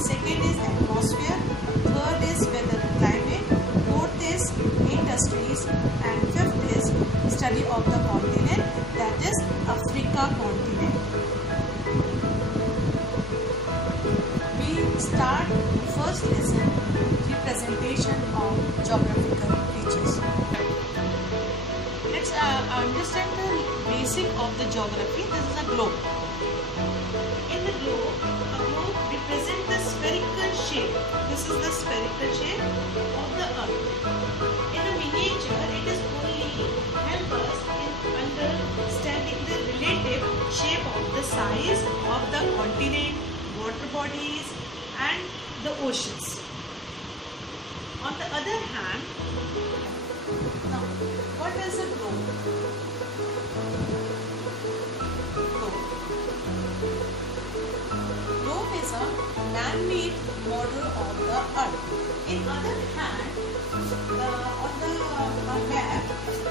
second is atmosphere, third is weather and climate, fourth is industries, and fifth is study of the continent, that is Africa continent. We start the first lesson, representation of geographical features. Let's understand the basic of the geography. This is a globe. In the globe, a globe represents the spherical shape. This is the spherical shape of the earth. In a miniature, it is only help us in understanding the relative shape of the size of the continent, water bodies and the oceans. On the other hand, now what is a globe? Globe is a man-made model of the earth. In other hand, on the map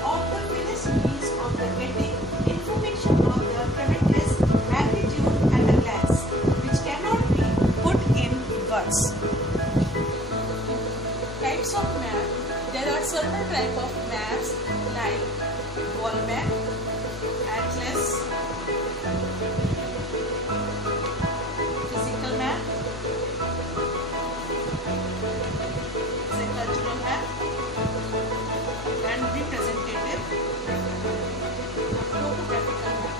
of the Philippines of the getting information of the tremendous magnitude and the length which cannot be put in words. Types of map. There are certain type of maps like wall map, atlas, physical map, cultural map, and representative topographical map.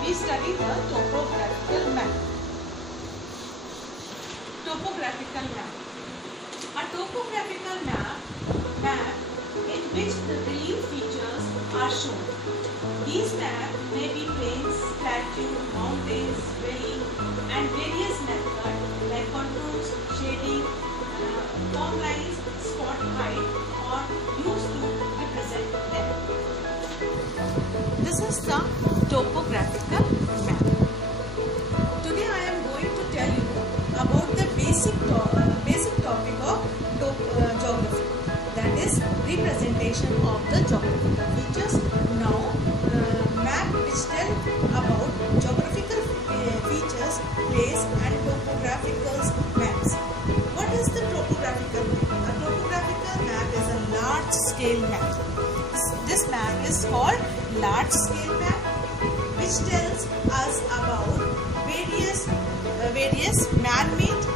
We study the topographical map. Topographical map. A topographical map in which the relief features are shown. These maps may be plains, plateau, mountains, valley, and various methods like contours, shading, form lines, spot height are used to represent them. This is the topographical map. Today I am going to tell you about the basic topic of geography, that is representation of the geographical features. Now map which tell about geographical features, place and topographical maps. What is the topographical map? A topographical map is a large scale map. This map is called large scale map, which tells us about various man-made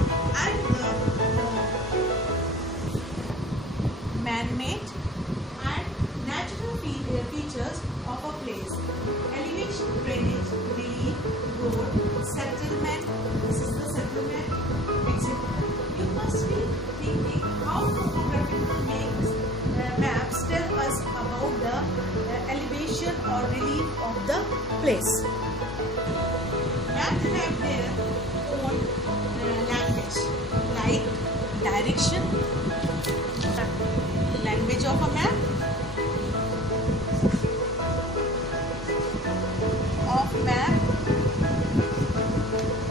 and natural features of a place. Elevation, drainage, relief, road, settlement. This is the settlement, etc. You must be thinking how topographical maps tell us about the elevation or relief of the place. Maps have their own language, like direction, language of a map,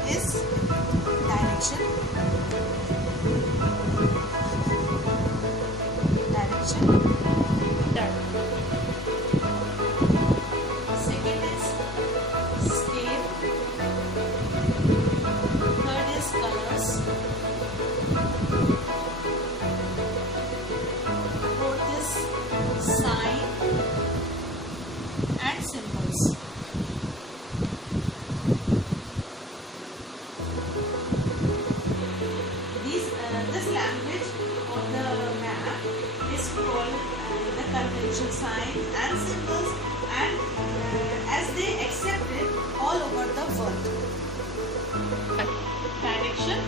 is direction. Second is scale. Third is colors. Fourth is sign and symbols. This language of the map is called the convention signs and symbols, and as they accepted all over the world. Direction.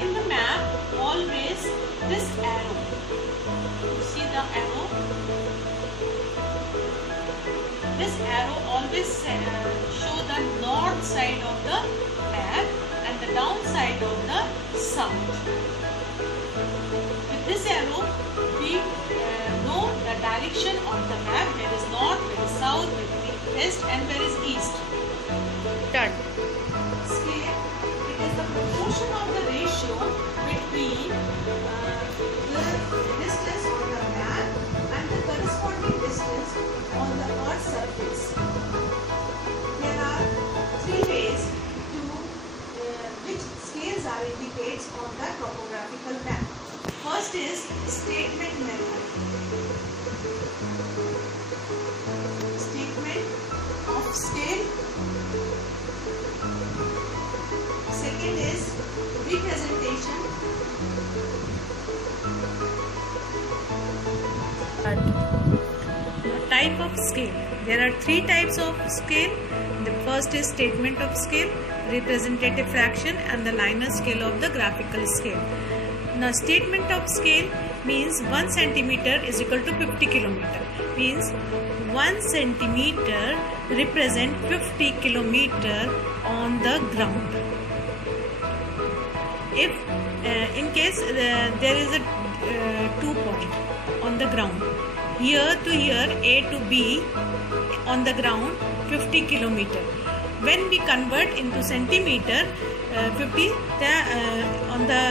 In the map, always this arrow. You see the arrow? This arrow always show the north side of the map and the downside of the south. With this arrow, we know the direction of the map, where is north, where is south, where is west and where is east. Done. Scale. It is the proportion of the ratio between the distance on the map and the corresponding distance on the Earth's surface. There are start. Type of scale. There are three types of scale. The first is statement of scale, representative fraction, and the linear scale of the graphical scale. Now, statement of scale means 1 centimeter is equal to 50 kilometer. Means 1 centimeter represent 50 kilometer on the ground. If in case there is a 2 point on the ground, here to here, A to B on the ground, 50 kilometer. When we convert into centimeter, 50 on the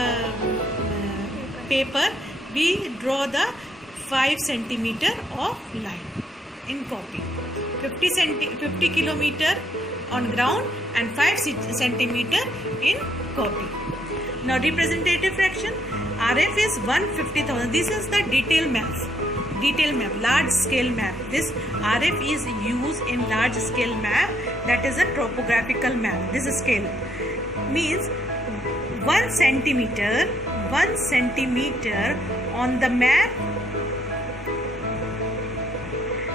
paper, we draw the 5 centimeter of line in copy. 50 kilometer on ground and 5 centimeter in copy. Now, representative fraction, RF is 150,000. This is the detail map, large scale map. This RF is used in large scale map, that is a topographical map. This scale means 1 centimeter on the map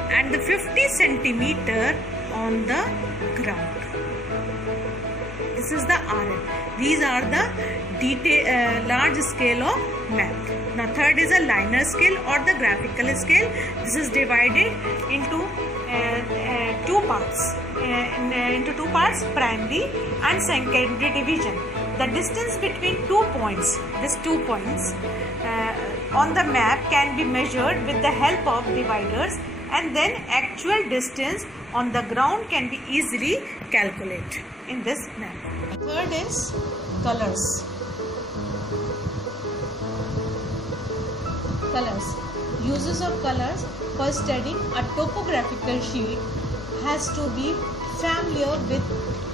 and the 50 centimeter on the ground. This is the RF. These are the large scale of map. Now, third is a linear scale or the graphical scale. This is divided into two parts. Primary and secondary division. The distance between 2 points, on the map can be measured with the help of dividers, and then actual distance on the ground can be easily calculated in this map. Third is colors. Uses of colors. For studying a topographical sheet has to be familiar with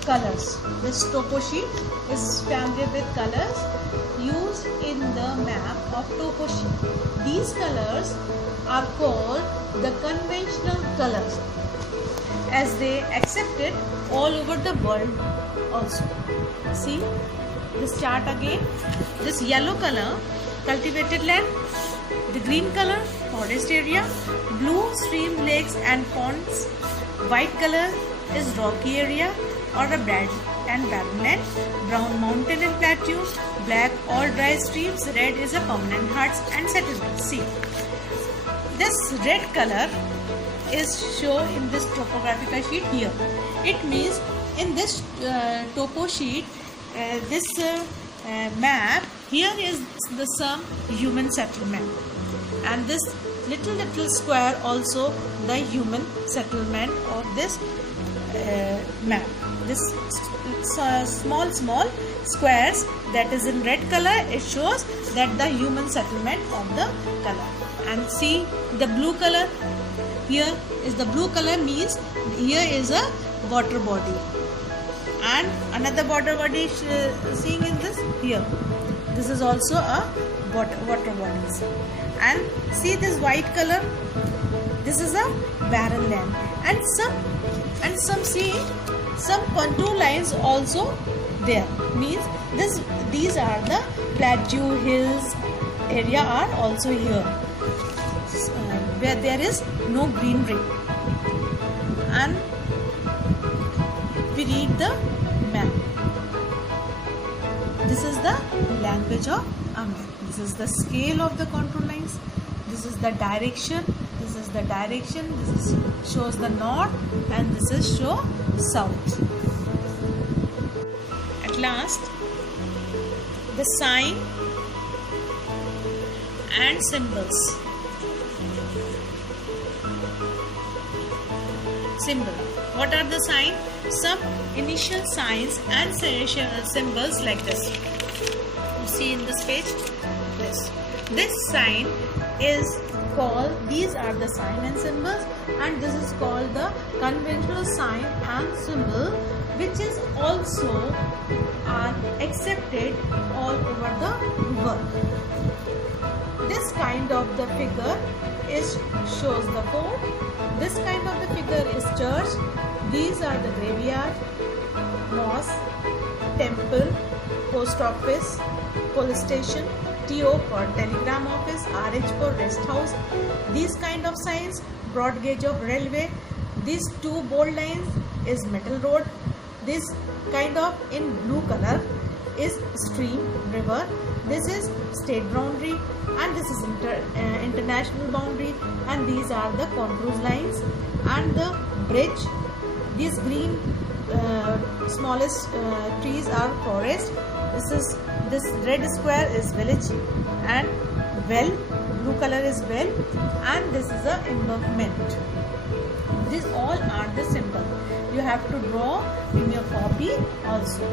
colors. This topo sheet is familiar with colors used in the map of topo sheet. These colors are called the conventional colors, as they accepted all over the world also. See this chart again. This yellow color, cultivated land. The green color, forest area. Blue, stream, lakes and ponds. White color is rocky area or a barren and barren land. Brown, mountain and plateaus. Black, all dry streams. Red is a permanent huts and settlements. See, this red color is shown in this topographical sheet here. It means in this topo sheet, this map, here is some human settlement, and this little square also the human settlement of this map. This small squares that is in red color, it shows that the human settlement of the color. And see the blue color, here is the blue color, means here is a water body, and another water body seeing in this here. This is also a water bodies. And see this white color, this is a barren land, and some see some contour lines also there, means these are the plateau hills area are also here, where there is no greenery. And we read the map. This is the language of a map. This is the scale of the contour lines. This is the direction. This is the direction. This shows the north, and this is show south. At last, the sign and symbols. Symbol. What are the signs? Some initial signs and symbols like this. You see in this page. This sign is called. These are the sign and symbols, and this is called the conventional sign and symbol, which is also are accepted all over the world. This kind of the figure shows the fort. This kind of the figure is church. These are the graveyard, mosque, temple, post office, police station, TO for telegram office, RH for rest house. These kind of signs, broad gauge of railway. These two bold lines is metal road. This kind of in blue color is stream, river. This is state boundary, and this is international boundary, and these are the contours lines and the bridge. These green smallest trees are forest. This red square is village, and well, blue color is well, and this is a embankment. These all are the symbol. You have to draw in your copy also.